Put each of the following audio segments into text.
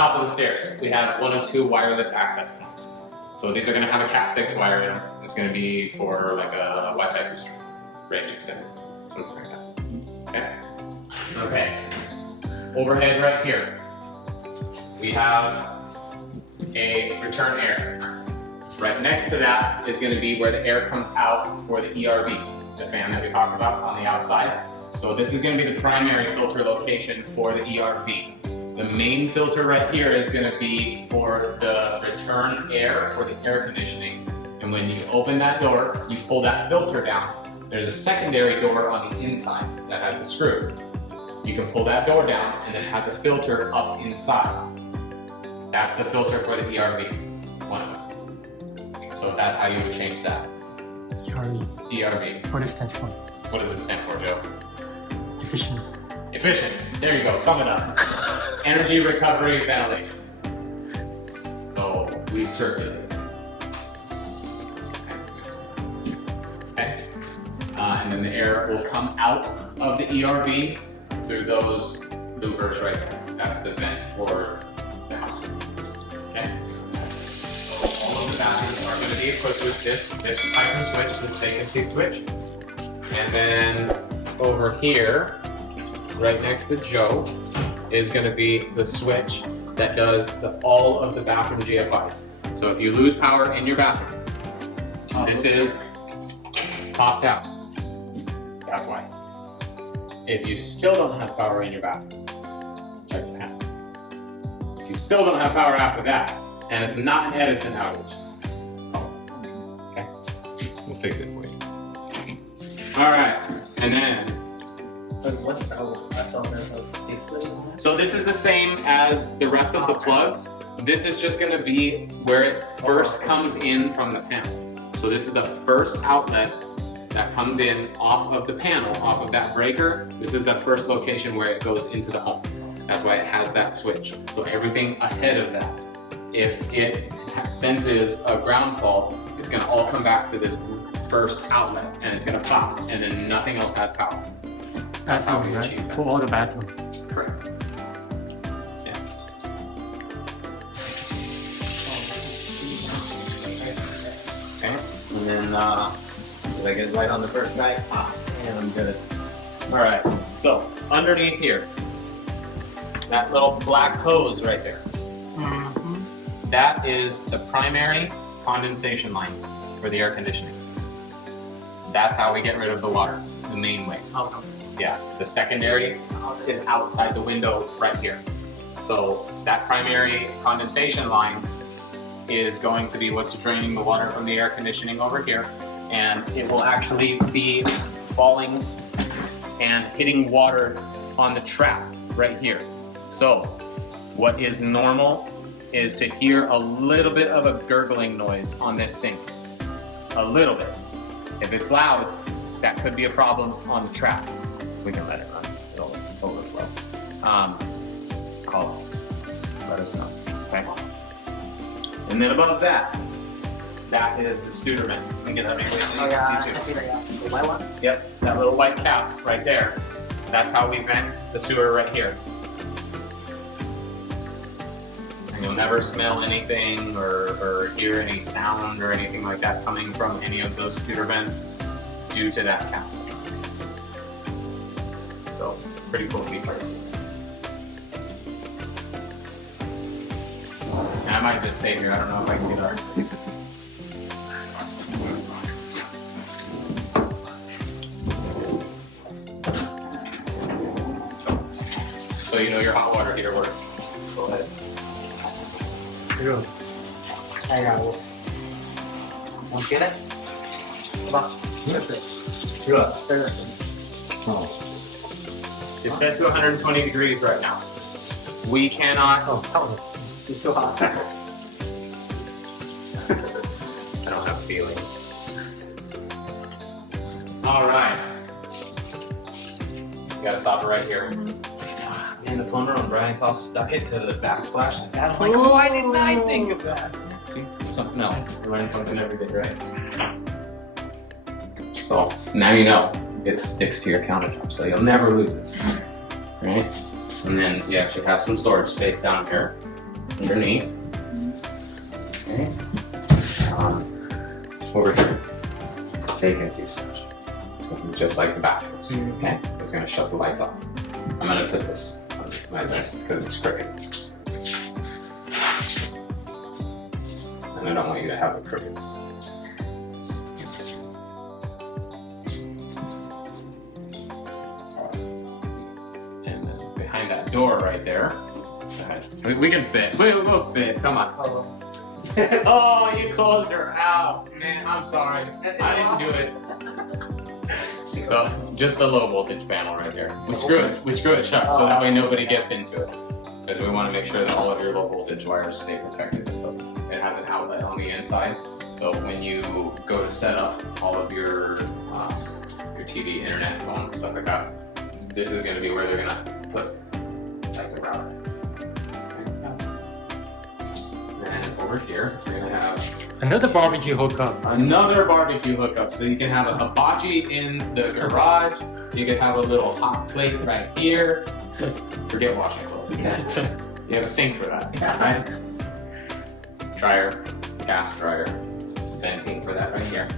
top of the stairs, we have one of two wireless access points. So these are going to have a Cat 6 wire in them. It's going to be for like a Wi-Fi booster, range extender, something like that. Okay. Okay. Overhead right here, we have a return air. Right next to that is going to be where the air comes out for the ERV, the fan that we talked about on the outside. So this is going to be the primary filter location for the ERV. The main filter right here is going to be for the return air for the air conditioning. And when you open that door, you pull that filter down. There's a secondary door on the inside that has a screw. You can pull that door down and then it has a filter up inside. That's the filter for the ERV, one of them. So that's how you would change that. ERV. ERV. What does it stand for? What does it stand for, Joe? Efficient. Efficient. There you go. Sum it up. Energy recovery ventilation. So we circulate. Okay. And then the air will come out of the ERV through those louvers right there. That's the vent for the house. Okay. So all of the bathrooms are going to be equipped with this type of switch, this vacancy switch. And then over here, right next to Joe, is going to be the switch that does all of the bathroom GFIs. So if you lose power in your bathroom, this is popped out. That's why. If you still don't have power in your bathroom, check the panel. If you still don't have power after that, and it's not an Edison outage, okay, we'll fix it for you. All right, and then. What's the display? So this is the same as the rest of the plugs. This is just going to be where it first comes in from the panel. So this is the first outlet that comes in off of the panel, off of that breaker. This is the first location where it goes into the home. That's why it has that switch. So everything ahead of that, if it senses a ground fault, it's going to all come back to this first outlet and it's going to pop and then nothing else has power. That's how we achieve that. For all the bathroom. Correct. Yeah. Okay. And then, did I get it right on the first guy? And I'm good. All right. So underneath here, that little black hose right there. That is the primary condensation line for the air conditioning. That's how we get rid of the water, the main way. Yeah, the secondary is outside the window right here. So that primary condensation line is going to be what's draining the water from the air conditioning over here. And it will actually be falling and hitting water on the trap right here. So what is normal is to hear a little bit of a gurgling noise on this sink. A little bit. If it's loud, that could be a problem on the trap. We can let it run. It'll overflow. Call us. Let us know. Okay. And then above that, that is the Studer vent. You can get that big way so you can see too. The white one? Yep, that little white cap right there. That's how we vent the sewer right here. And you'll never smell anything or hear any sound or anything like that coming from any of those Studer vents due to that cap. So, pretty cool feature. And I might just stay here. I don't know if I can get our. So you know your hot water heater works. Go ahead. Good. I got it. Want to get it? Come on. Good. Oh. It's set to 120 degrees right now. We cannot. Oh, it's too hot. I don't have a feeling. All right. You gotta stop it right here. And the plumber on Brian's house stuck it to the backsplash. I'm like, oh, why didn't I think of that? See, something else. You learn something every day, right? So now you know it sticks to your countertop, so you'll never lose it. Right? And then you actually have some storage space down here. underneath. Okay. Over here, vacancy switch. Just like the bathrooms. Okay, so it's gonna shut the lights off. I'm gonna put this on my list because it's crooked. And I don't want you to have it crooked. And then behind that door right there, we can fit. We'll fit. Come on. Oh, you closed her out. Man, I'm sorry. I didn't do it. Well, just the low voltage panel right there. We screw it shut so that way nobody gets into it. Because we want to make sure that all of your low voltage wires stay protected. So it has an outlet on the inside. So when you go to set up all of your TV, internet, phone, stuff like that, this is going to be where they're going to put like the router. And over here, we're going to have Another barbecue hookup. another barbecue hookup. So you can have a hibachi in the garage. You can have a little hot plate right here. Forget washing clothes. You have a sink for that, right? Dryer, gas dryer, venting for that right here.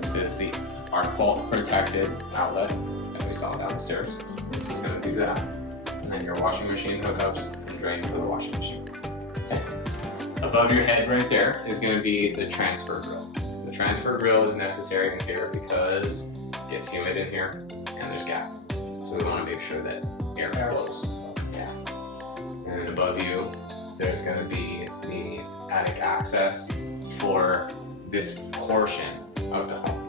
This is the arc fault protected outlet that we saw downstairs. This is going to do that. And then your washing machine hookups and drain for the washing machine. Okay. Above your head right there is going to be the transfer grill. The transfer grill is necessary in here because it's humid in here and there's gas. So we want to make sure that air flows. Yeah. And then above you, there's going to be the attic access for this portion of the home.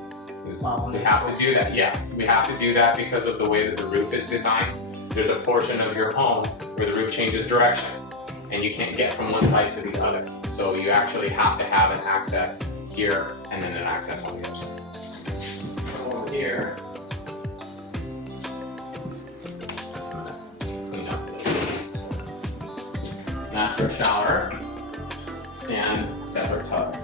We have to do that. Yeah, we have to do that because of the way that the roof is designed. There's a portion of your home where the roof changes direction and you can't get from one side to the other. So you actually have to have an access here and then an access on the other side. Over here. Clean up. Master shower and separate tub.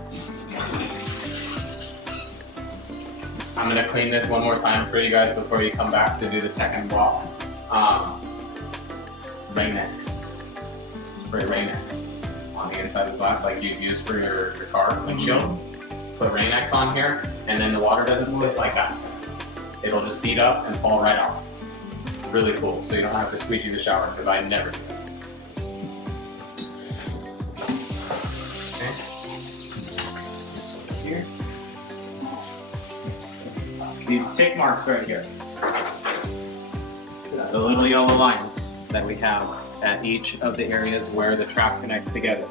I'm gonna clean this one more time for you guys before you come back to do the second block. Rain-X. Spray Rain-X on the inside of the glass like you'd use for your car windshield. Put Rain-X on here and then the water doesn't sit like that. It'll just beat up and fall right off. Really cool, so you don't have to squeegee the shower because I never do that. Okay. Here. These tick marks right here. The little yellow lines that we have at each of the areas where the trap connects together.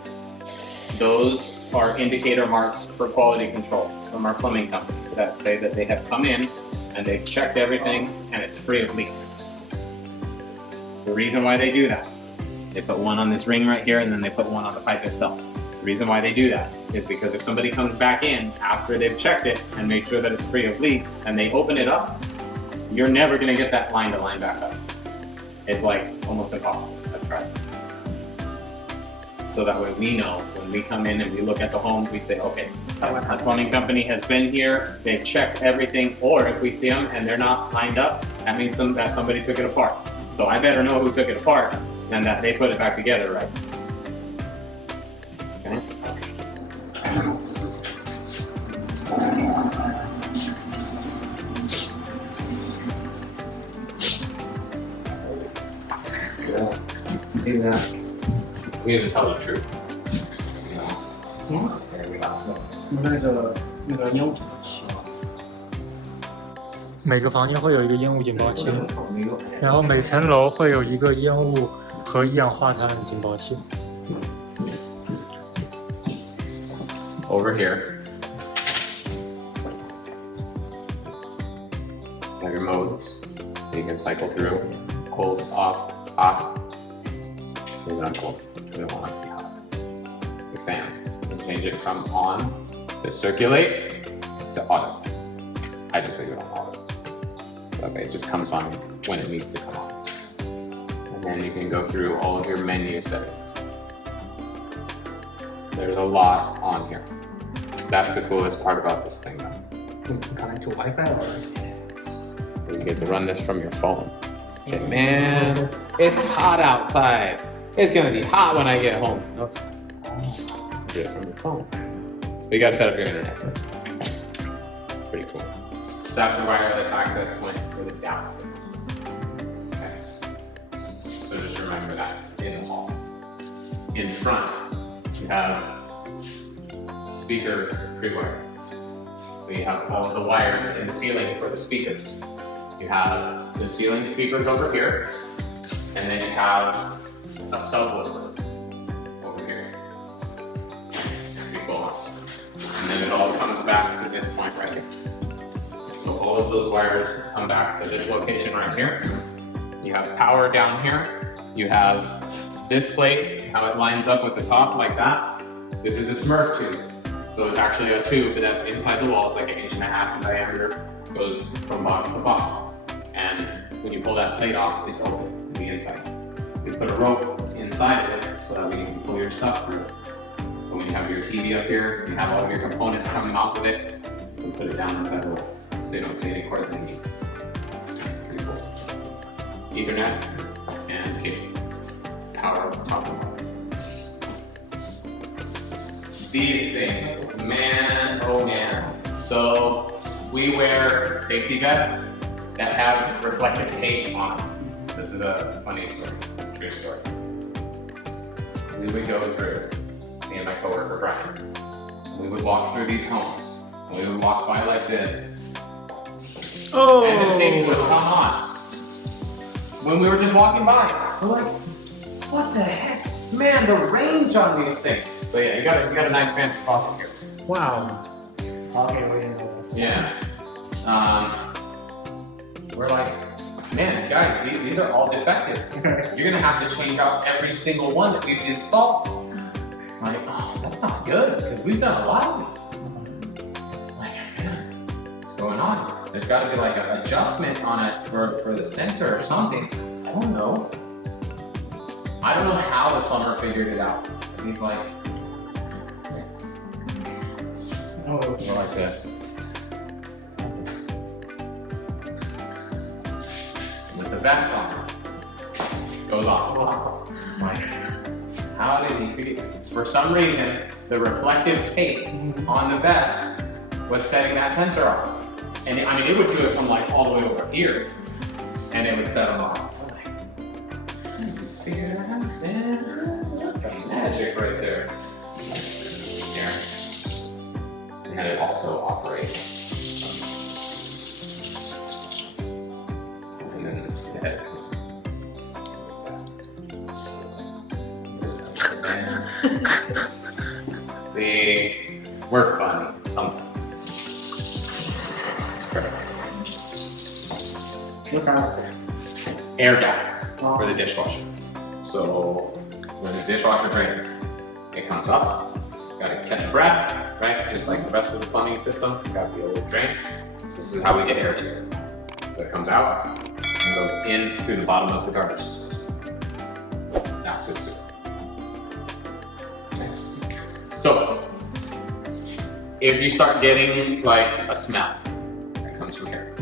Those are indicator marks for quality control from our plumbing company that say that they have come in and they've checked everything and it's free of leaks. The reason why they do that, they put one on this ring right here and then they put one on the pipe itself. The reason why they do that is because if somebody comes back in after they've checked it and made sure that it's free of leaks and they open it up, you're never going to get that line to line back up. It's like almost impossible. That's right. So that way we know when we come in and we look at the home, we say, okay, the plumbing company has been here, they've checked everything, or if we see them and they're not lined up, that means that somebody took it apart. So I better know who took it apart and that they put it back together, right? Okay. See that? We have to tell the truth. There we go. 那个烟雾警报器，每个房间会有一个烟雾警报器，然后每层楼会有一个烟雾和一氧化碳警报器。Over here. Have your modes. You can cycle through. Cold, off, hot. Leave it on cold. We don't want it to be hot. The fan. You can change it from on to circulate to auto. I just leave it on auto. That way it just comes on when it needs to come on. And then you can go through all of your menu settings. There's a lot on here. That's the coolest part about this thing though. connect to Wi-Fi or? So you get to run this from your phone. Say, man, it's hot outside. It's gonna be hot when I get home. No, it's not. Do it from your phone. But you gotta set up your internet first. Pretty cool. So that's a wireless access point for the downstairs. Okay. So just remember that in the hall. In front, you have speaker pre-wired. So you have all of the wires in the ceiling for the speakers. You have the ceiling speakers over here, and then you have a subwoofer over here. Pretty cool. And then it all comes back to this point right here. So all of those wires come back to this location right here. You have power down here. You have this plate, how it lines up with the top like that. This is a Smurf tube. So it's actually a tube that's inside the walls, like 1.5 inches in diameter, goes from box to box. And when you pull that plate off, it's open on the inside. You put a rope inside of it so that way you can pull your stuff through. But when you have your TV up here, you have all of your components coming off of it, you can put it down inside the wall so you don't see any cords hanging. Pretty cool. Ethernet and cable. Power top and bottom. These things, man, oh man. So we wear safety vests that have reflective tape on them. This is a funny story, true story. We would go through, me and my coworker Brian, we would walk through these homes, and we would walk by like this, and the safety would come on. When we were just walking by, we're like, what the heck? Man, the range on these things. But yeah, you got a nice fancy faucet here. Wow. Okay, we didn't know this. Yeah. We're like, man, guys, these are all defective. You're gonna have to change out every single one that we've installed. I'm like, oh, that's not good, because we've done a lot of these. I'm like, man, what's going on? There's gotta be like an adjustment on it for the sensor or something. I don't know. I don't know how the plumber figured it out. He's like, oh, we're like this. With the vest on, goes off. I'm like, how did he figure it? For some reason, the reflective tape on the vest was setting that sensor off. And I mean, it would do it from like all the way over here, and it would set them off. I'm like, how did you figure that out, man? That's some magic right there. Here. And then it also operates. And then the head comes See, we're funny sometimes. What's that? Air gap for the dishwasher. So when the dishwasher drains, it comes up. It's got to catch breath, right? Just like the rest of the plumbing system, it's got to be a little drain. This is how we get air to it. So it comes out and goes in through the bottom of the garbage disposal. Now to the sewer. Okay. So if you start getting like a smell that comes from here,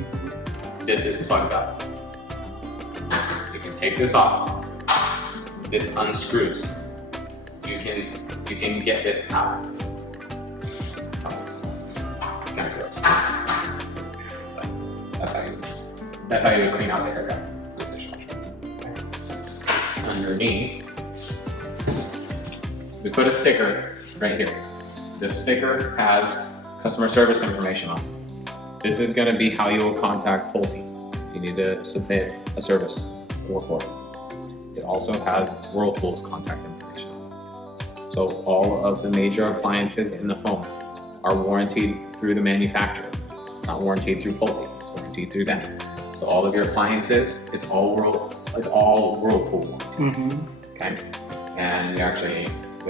this is plugged up. You can take this off. This unscrews. You can get this out. It's kind of gross. But that's how you clean out the hair gap with the dishwasher. Underneath, we put a sticker right here. This sticker has customer service information on it. This is going to be how you will contact Pulte if you need to submit a service or report. It also has Whirlpool's contact information on it. So all of the major appliances in the home are warranted through the manufacturer. It's not warranted through Pulte, it's warranted through them. So all of your appliances, it's all Whirlpool warranty. Okay? And we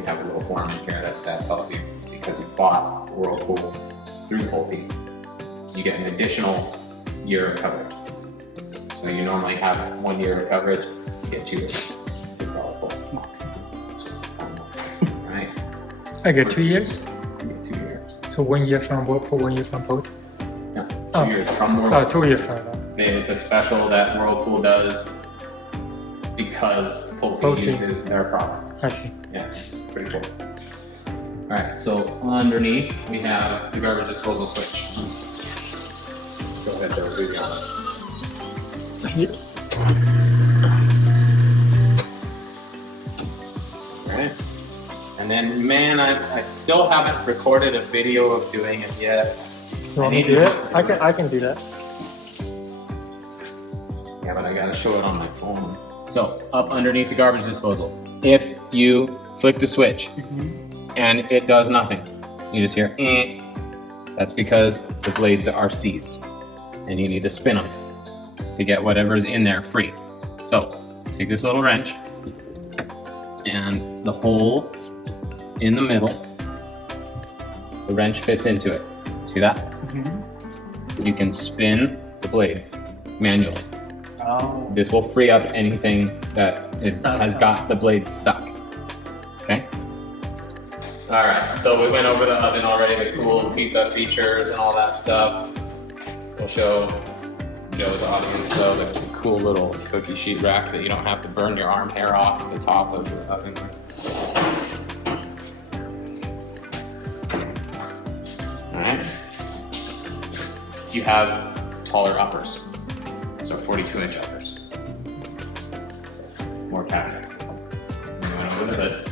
have a little form in here that tells you, because you bought Whirlpool through Pulte, you get an additional year of coverage. So you normally have 1 year of coverage, you get 2 years. Right? I get 2 years. You get 2 years. So 1 year from Whirlpool, 1 year from Pulte. No, 2 years from Whirlpool. 2 years from. It's a special that Whirlpool does because Pulte Pulte. uses their product. I see. Yeah, pretty cool. All right, so underneath we have the garbage disposal switch. Go ahead, Joe, do the honor. Yep. All right, and then man, I still haven't recorded a video of doing it yet. You want me to do it? I can do that. Yeah, but I gotta show it on my phone. So up underneath the garbage disposal, if you flick the switch and it does nothing, you just hear eh. That's because the blades are seized and you need to spin them to get whatever's in there free. So take this little wrench and the hole in the middle, the wrench fits into it. See that? You can spin the blades manually. Oh. This will free up anything that has got the blades stuck. Okay? Alright, so we went over the oven already, the cool pizza features and all that stuff. We'll show Joe's audience though the cool little cookie sheet rack that you don't have to burn your arm hair off the top of the oven. Alright. You have taller uppers. So 42-inch uppers. More cabinets. And we went over the hood.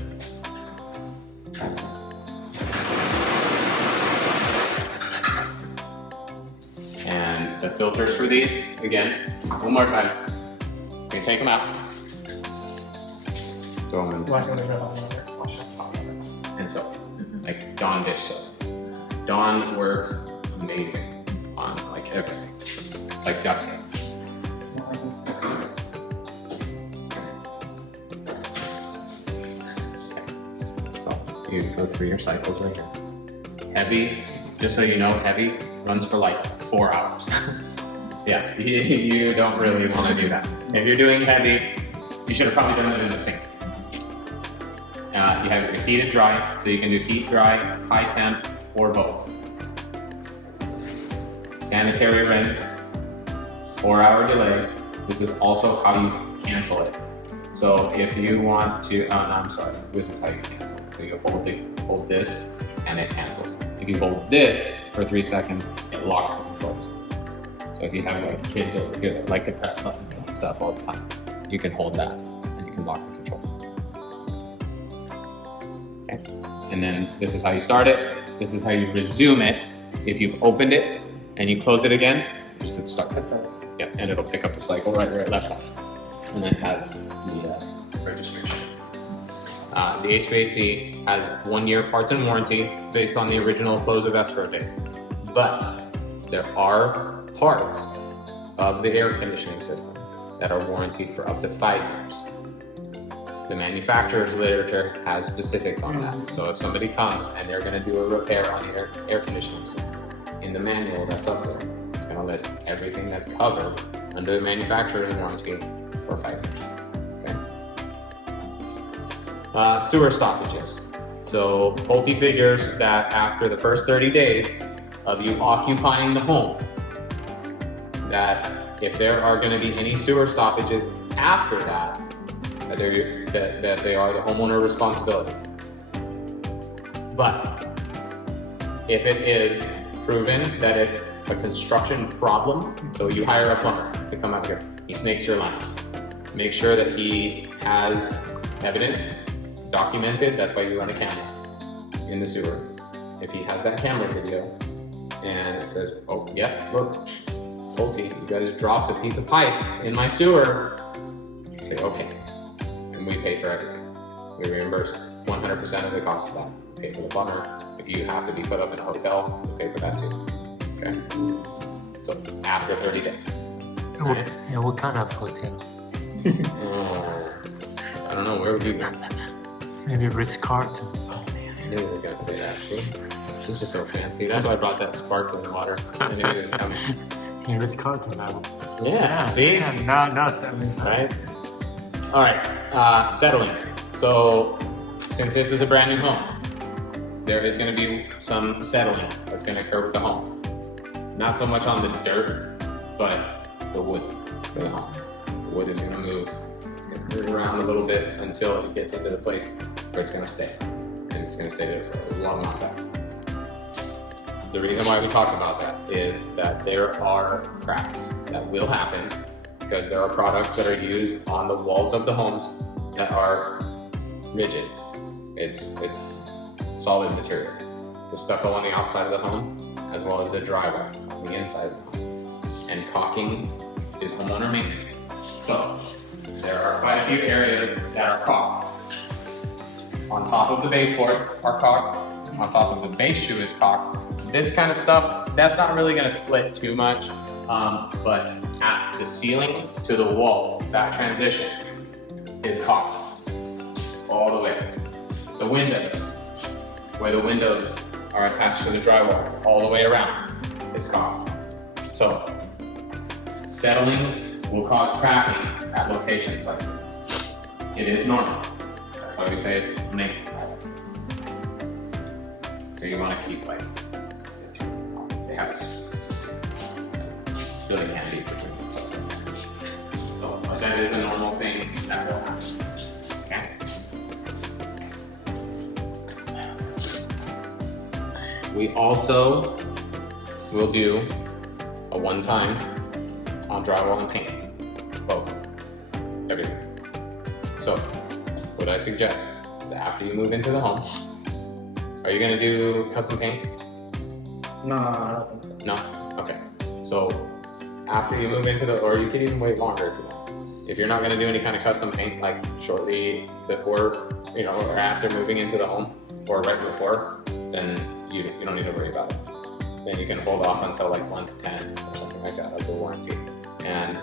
And the filters for these, again, one more time. You take them out. Throw them in. And soap. Like Dawn dish soap. Dawn works amazing on like everything. It's like duct tape. You go through your cycles right here. Heavy, just so you know, heavy runs for like 4 hours. Yeah, you don't really want to do that. If you're doing heavy, you should have probably done it in the sink. You have your heated dry, so you can do heat dry, high temp, or both. Sanitary rinse, 4-hour delay. This is also how you cancel it. So if you want to, I'm sorry, this is how you cancel it. So you hold this and it cancels. If you hold this for 3 seconds, it locks the controls. So if you have like kids over here that like to press buttons and stuff all the time, you can hold that and you can lock the controls. Okay. And then this is how you start it. This is how you resume it. If you've opened it and you close it again, just hit start. Yeah, and it'll pick up the cycle right where it left off. And then it has the registration. The HVAC has 1-year parts and warranty based on the original close of escrow date. But there are parts of the air conditioning system that are warranted for up to 5 years. The manufacturer's literature has specifics on that. So if somebody comes and they're going to do a repair on your air conditioning system, in the manual that's up there, it's going to list everything that's covered under the manufacturer's warranty for 5 years. Okay? Sewer stoppages. So Pulte figures that after the first 30 days of you occupying the home, that if there are going to be any sewer stoppages after that, that they are the homeowner responsibility. But if it is proven that it's a construction problem, so you hire a plumber to come out here, he snakes your lines. Make sure that he has evidence documented. That's why you run a camera in the sewer. If he has that camera video and it says, oh yeah, look, Pulte, you guys dropped a piece of pipe in my sewer, say okay, and we pay for everything. We reimburse 100% of the cost of that. We pay for the plumber. If you have to be put up in a hotel, we pay for that too. Okay. So after 30 days. Right? Yeah, what kind of hotel? I don't know, where would you go? Maybe Ritz-Carlton. Oh man, I knew he was gonna say that. See? He's just so fancy. That's why I brought that sparkling water. I knew he was coming. In Ritz-Carlton now. Yeah, see? Yeah, now settling. Right? Alright, settling. So, since this is a brand new home, there is going to be some settling that's going to occur with the home. Not so much on the dirt, but the wood for the home. The wood is going to move Move around a little bit until it gets into the place where it's going to stay. And it's going to stay there for a long amount of time. The reason why we talk about that is that there are cracks that will happen because there are products that are used on the walls of the homes that are rigid. It's solid material. The stucco on the outside of the home, as well as the drywall on the inside of the home. And caulking is homeowner maintenance. So there are quite a few areas that are caulked. On top of the baseboards are caulked. On top of the base shoe is caulked. This kind of stuff, that's not really going to split too much, but at the ceiling to the wall, that transition is caulked all the way. The windows, where the windows are attached to the drywall all the way around, is caulked. So settling will cause cracking at locations like this. It is normal. That's why we say it's maintenance. So you want to keep like they have a it's really handy for doing stuff like that. So but that is a normal thing that will happen. Okay. We also will do a one-time on drywall and paint, both, everything. So what I suggest is after you move into the home, are you gonna do custom paint? No, I don't think so. No? Okay. So after you move into the, or you can even wait longer if you want. If you're not gonna do any kind of custom paint, like shortly before, you know, or after moving into the home, or right before, then you don't need to worry about it. Then you can hold off until like 1 to 10 or something like that, like the warranty, and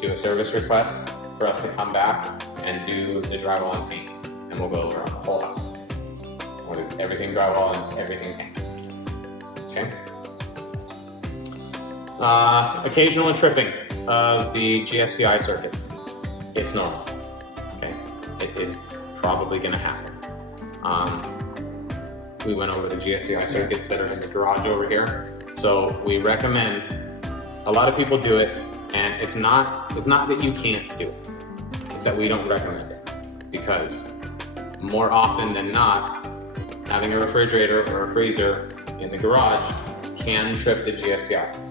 do a service request for us to come back and do the drywall and paint, and we'll go over on the whole house. We'll do everything drywall and everything paint. Okay. Occasional tripping of the GFCI circuits. It's normal. Okay. It is probably going to happen. We went over the GFCI circuits that are in the garage over here. So we recommend, a lot of people do it, and it's not that you can't do it. It's that we don't recommend it, because more often than not, having a refrigerator or a freezer in the garage can trip the GFCIs.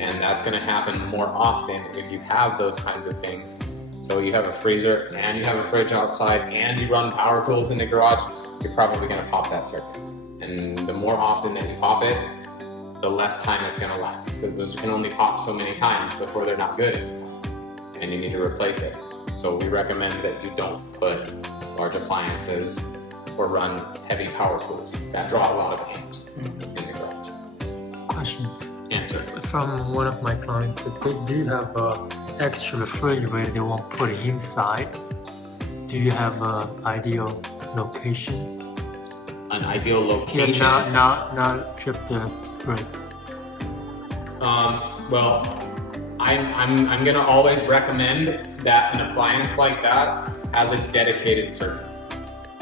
And that's going to happen more often if you have those kinds of things. So you have a freezer and you have a fridge outside and you run power tools in the garage, you're probably going to pop that circuit. And the more often that you pop it, the less time it's going to last, because those can only pop so many times before they're not good anymore, and you need to replace it. So we recommend that you don't put large appliances or run heavy power tools that draw a lot of amps in the garage. Question. Yes, sir. From one of my clients, because they do have an extra refrigerator they won't put it inside. Do you have an ideal location? An ideal location? Yeah, not trip the fridge. Well, I'm gonna always recommend that an appliance like that has a dedicated circuit.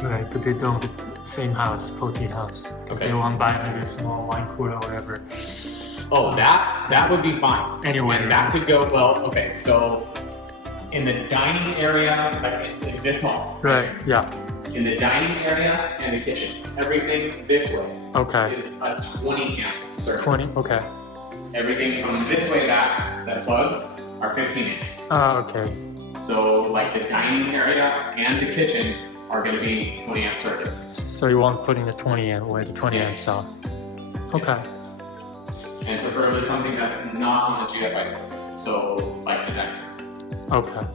Right, but they don't. It's the same house, Poti house. Because Okay. they want to buy like a small wine cooler or whatever. Oh, that would be fine. Anyway, And that could go, well, okay, so in the dining area, like in this home, Right, yeah. in the dining area and the kitchen, everything this way Okay. is a 20 amp circuit. 20, okay. Everything from this way back that plugs are 15 amps. Okay. So like the dining area and the kitchen are going to be 20 amp circuits. So you want putting the 20 in where the 20 amps are. Okay. And preferably something that's not on a GFI circuit. So like the dining room. Okay.